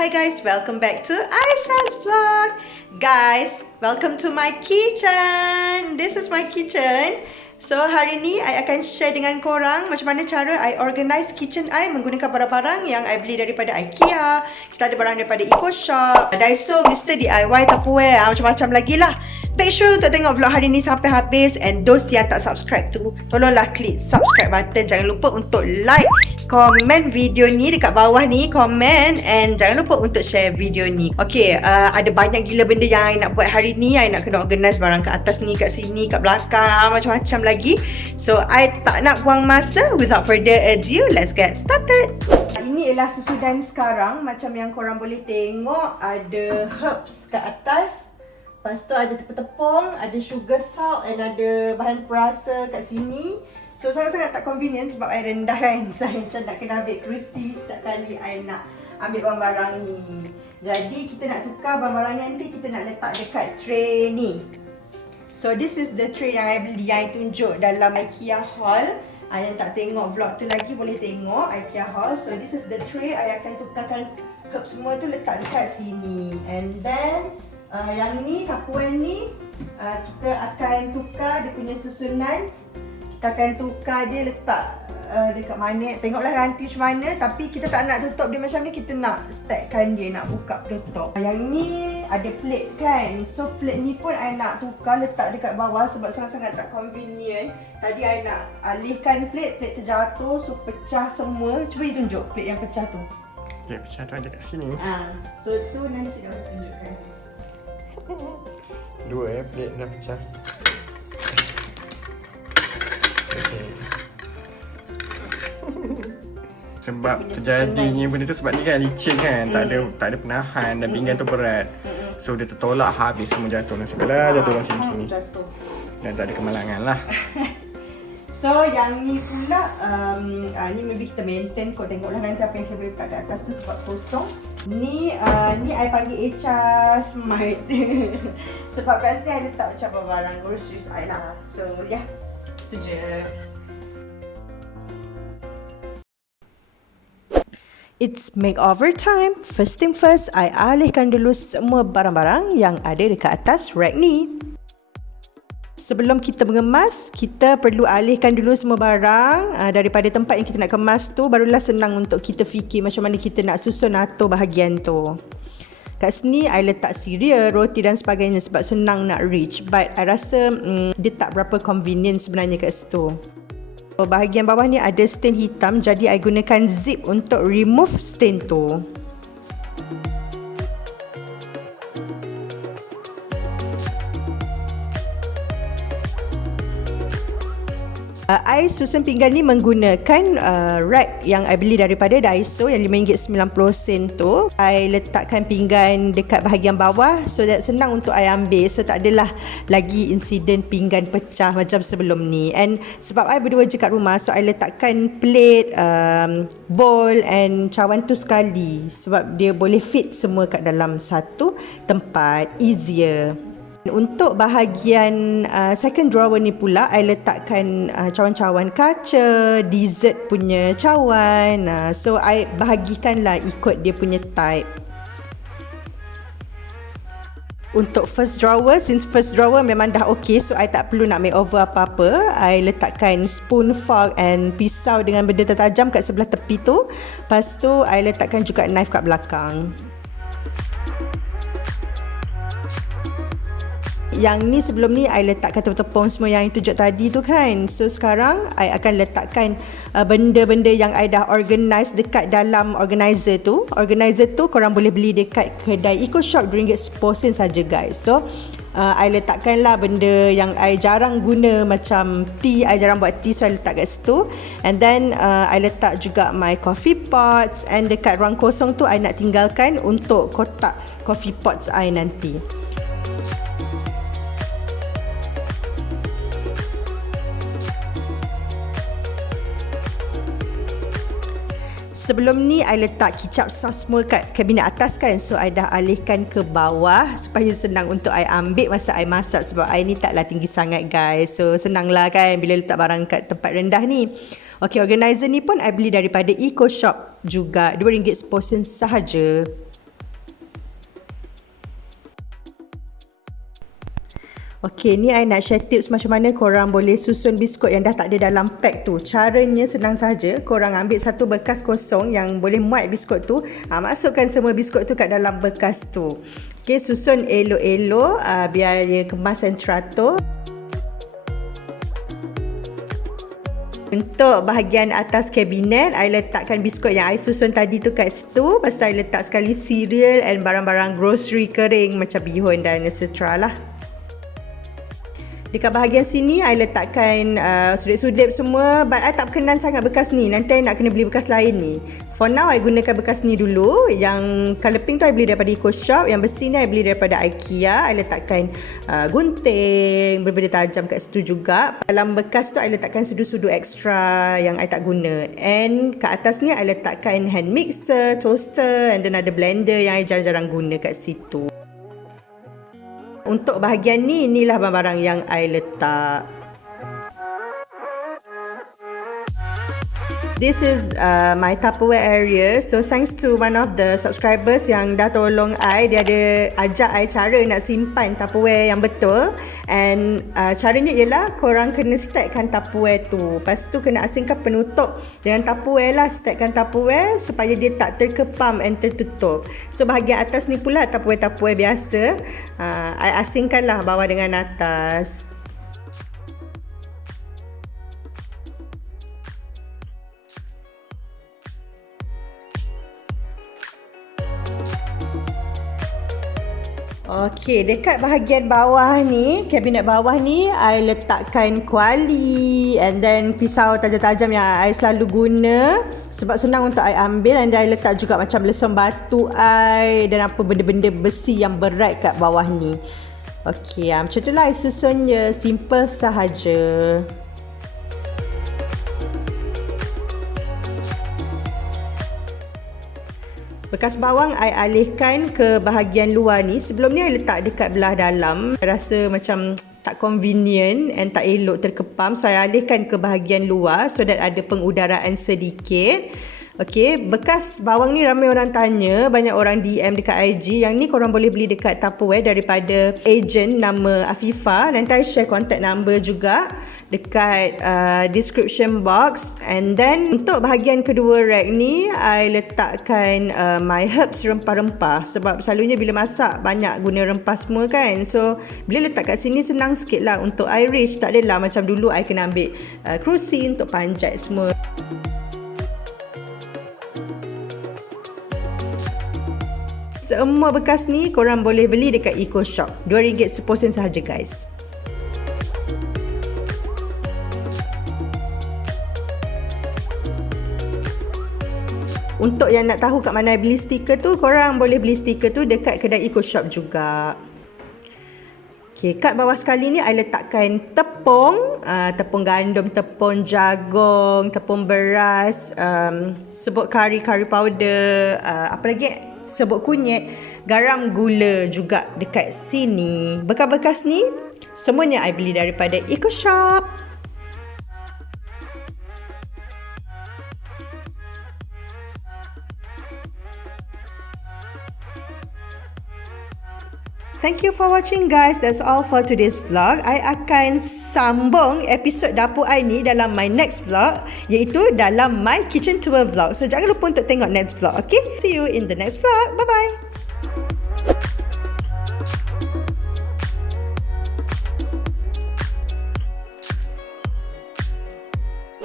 Hi guys, welcome back to Aisha's vlog. Guys, welcome to my kitchen. This is my kitchen. So hari ni I akan share dengan korang macam mana cara I organize kitchen I menggunakan barang-barang yang I beli daripada Ikea. Kita ada barang daripada ecoshop, Daiso, Mr. DIY, Tupperware, macam-macam lagi lah. Make sure untuk tengok vlog hari ni sampai habis. And those yang tak subscribe tu, tolonglah klik subscribe button. Jangan lupa untuk like, komen video ni dekat bawah ni, komen. And jangan lupa untuk share video ni. Okay, ada banyak gila benda yang I nak buat hari ni. I nak kena organize barang kat atas ni, kat sini, kat belakang, macam-macam lagi. So, I tak nak buang masa. Without further ado, let's get started. Ini ialah susunan sekarang. Macam yang korang boleh tengok, ada herbs kat atas. Lepas tu ada tepung-tepung, ada sugar salt and ada bahan perasa kat sini. So sangat-sangat tak convenient sebab I rendah kan. Saya macam nak kena ambil kerusi setiap kali I nak ambil barang-barang ni. Jadi kita nak tukar barang-barang ni, nanti kita nak letak dekat tray ni. So this is the tray yang I beli, yang I tunjuk dalam Ikea haul. Yang tak tengok vlog tu lagi boleh tengok Ikea haul. So this is the tray. I akan tukarkan herb semua tu letak dekat sini. And then yang ni, kapuan ni, kita akan tukar dia punya susunan. Kita akan tukar dia letak dekat mana, tengoklah nanti macam mana. Tapi kita tak nak tutup dia macam ni, kita nak stackkan dia, nak buka tutup. Yang ni ada plate kan. So plate ni pun I nak tukar letak dekat bawah sebab sangat-sangat tak convenient. Tadi I nak alihkan plate terjatuh, so pecah semua. Cuba you tunjuk plate yang pecah tu. Plate pecah tu ada kat sini. So tu nanti kita harus tunjukkan. Dua plate dah pecah. Okay. Sebab terjadinya benda tu sebab ni kan licin kan, tak ada penahan dan pinggan tu berat. So dia tertolak habis semua jatuh nasiblah jatuh dalam sini. Dan tak ada kemalangan lah. So yang ni pula ni maybe kita maintain kot, tengoklah nanti apa yang kita boleh letak kat atas tu sebab kosong. Ni I panggil Aisha Mohd. Sebab kat sini I letak macam barang groceries I lah. So yeah, tu je. It's makeover time. First thing first, I alihkan dulu semua barang-barang yang ada dekat atas rack ni. Sebelum kita mengemas, kita perlu alihkan dulu semua barang daripada tempat yang kita nak kemas tu. Barulah senang untuk kita fikir macam mana kita nak susun atur bahagian tu. Kat sini, I letak cereal, roti dan sebagainya sebab senang nak reach. But I rasa dia tak berapa convenient sebenarnya kat situ. Bahagian bawah ni ada stain hitam, jadi I gunakan zip untuk remove stain tu. I susun pinggan ni menggunakan rack yang I beli daripada Daiso yang RM5.90 tu. I letakkan pinggan dekat bahagian bawah so that senang untuk I ambil. So tak adalah lagi insiden pinggan pecah macam sebelum ni. And sebab I berdua je kat rumah, so I letakkan plate, bowl and cawan tu sekali. Sebab dia boleh fit semua kat dalam satu tempat, easier. Untuk bahagian second drawer ni pula, I letakkan cawan-cawan kaca, dessert punya cawan. So I bahagikanlah ikut dia punya type. Untuk first drawer, since first drawer memang dah okay, so I tak perlu nak makeover apa-apa. I letakkan spoon, fork and pisau dengan benda tertajam kat sebelah tepi tu. Lepas tu I letakkan juga knife kat belakang. Yang ni sebelum ni I letakkan tepung-tepung semua yang I tunjuk tadi tu kan. So sekarang I akan letakkan benda-benda yang I dah organize dekat dalam organizer tu. Organizer tu korang boleh beli dekat kedai ecoshop RM2.10 saja guys. So I letakkanlah benda yang I jarang guna macam tea. I jarang buat tea, so I letak kat situ. And then I letak juga my coffee pots. And dekat ruang kosong tu I nak tinggalkan untuk kotak coffee pots I nanti. Sebelum ni I letak kicap sos semua kat kabinet atas kan. So I dah alihkan ke bawah supaya senang untuk I ambil masa I masak. Sebab I ni taklah tinggi sangat guys. So senanglah kan bila letak barang kat tempat rendah ni. Okay, organizer ni pun I beli daripada ecoshop juga, RM2.10 sahaja. Okey, ni I nak share tips macam mana korang boleh susun biskut yang dah tak ada dalam pack tu. Caranya senang saja. Korang ambil satu bekas kosong yang boleh muat biskut tu. Masukkan semua biskut tu kat dalam bekas tu. Okey, susun elok-elok biar dia kemas dan teratur. Untuk bahagian atas kabinet, I letakkan biskut yang I susun tadi tu kat situ. Lepas tu I letak sekali cereal and barang-barang grocery kering macam bihun dan etc. lah. Dekat bahagian sini, I letakkan sudip-sudip semua. But I tak berkenan sangat bekas ni. Nanti I nak kena beli bekas lain ni. For now, I gunakan bekas ni dulu. Yang colour pink tu I beli daripada ecoshop. Yang besi ni I beli daripada Ikea. I letakkan gunting berbeza tajam kat situ juga. Dalam bekas tu I letakkan sudu-sudu ekstra yang I tak guna. And kat atas ni I letakkan hand mixer, toaster and then ada blender yang I jarang-jarang guna kat situ. Untuk bahagian ni, inilah barang-barang yang I letak. This is my Tupperware area. So thanks to one of the subscribers yang dah tolong I. Dia ada ajak I cara nak simpan Tupperware yang betul. And caranya ialah korang kena stackkan Tupperware tu. Lepas tu kena asingkan penutup dengan Tupperware lah. Stackkan Tupperware supaya dia tak terkepam and tertutup. So bahagian atas ni pula Tupperware biasa. I asingkan lah bawah dengan atas. Okey, dekat bahagian bawah ni, kabinet bawah ni, I letakkan kuali and then pisau tajam-tajam yang I selalu guna sebab senang untuk I ambil. And then I letak juga macam lesung batu I dan apa benda-benda besi yang berat kat bawah ni. Okey, macam tu lah I susunnya, simple sahaja. Bekas bawang I alihkan ke bahagian luar ni. Sebelum ni I letak dekat belah dalam. I rasa macam tak convenient and tak elok terkepam. So I alihkan ke bahagian luar so that ada pengudaraan sedikit. Okey, bekas bawang ni ramai orang tanya, banyak orang DM dekat IG. Yang ni korang boleh beli dekat Tupperware daripada agent nama Afifah. Nanti I share contact number juga dekat description box. And then untuk bahagian kedua rack ni, I letakkan my herbs, rempah-rempah. Sebab selalunya bila masak banyak guna rempah semua kan. So bila letak kat sini senang sikit lah untuk Irish. Tak adalah macam dulu I kena ambil kerusi untuk panjat semua. Semua bekas ni korang boleh beli dekat ecoshop. RM2 seposen sahaja guys. Untuk yang nak tahu kat mana beli stiker tu, korang boleh beli stiker tu dekat kedai ecoshop juga. Okay, kat bawah sekali ni I letakkan tepung, tepung gandum, tepung jagung, tepung beras, sebut curry powder, apa lagi? Sebut kunyit, garam, gula juga dekat sini. Bekas-bekas ni semuanya I beli daripada ecoshop. Thank you for watching guys. That's all for today's vlog. I akan sambung episod dapur I ni dalam my next vlog, iaitu dalam my kitchen tour vlog. So jangan lupa untuk tengok next vlog. Okay? See you in the next vlog. Bye bye.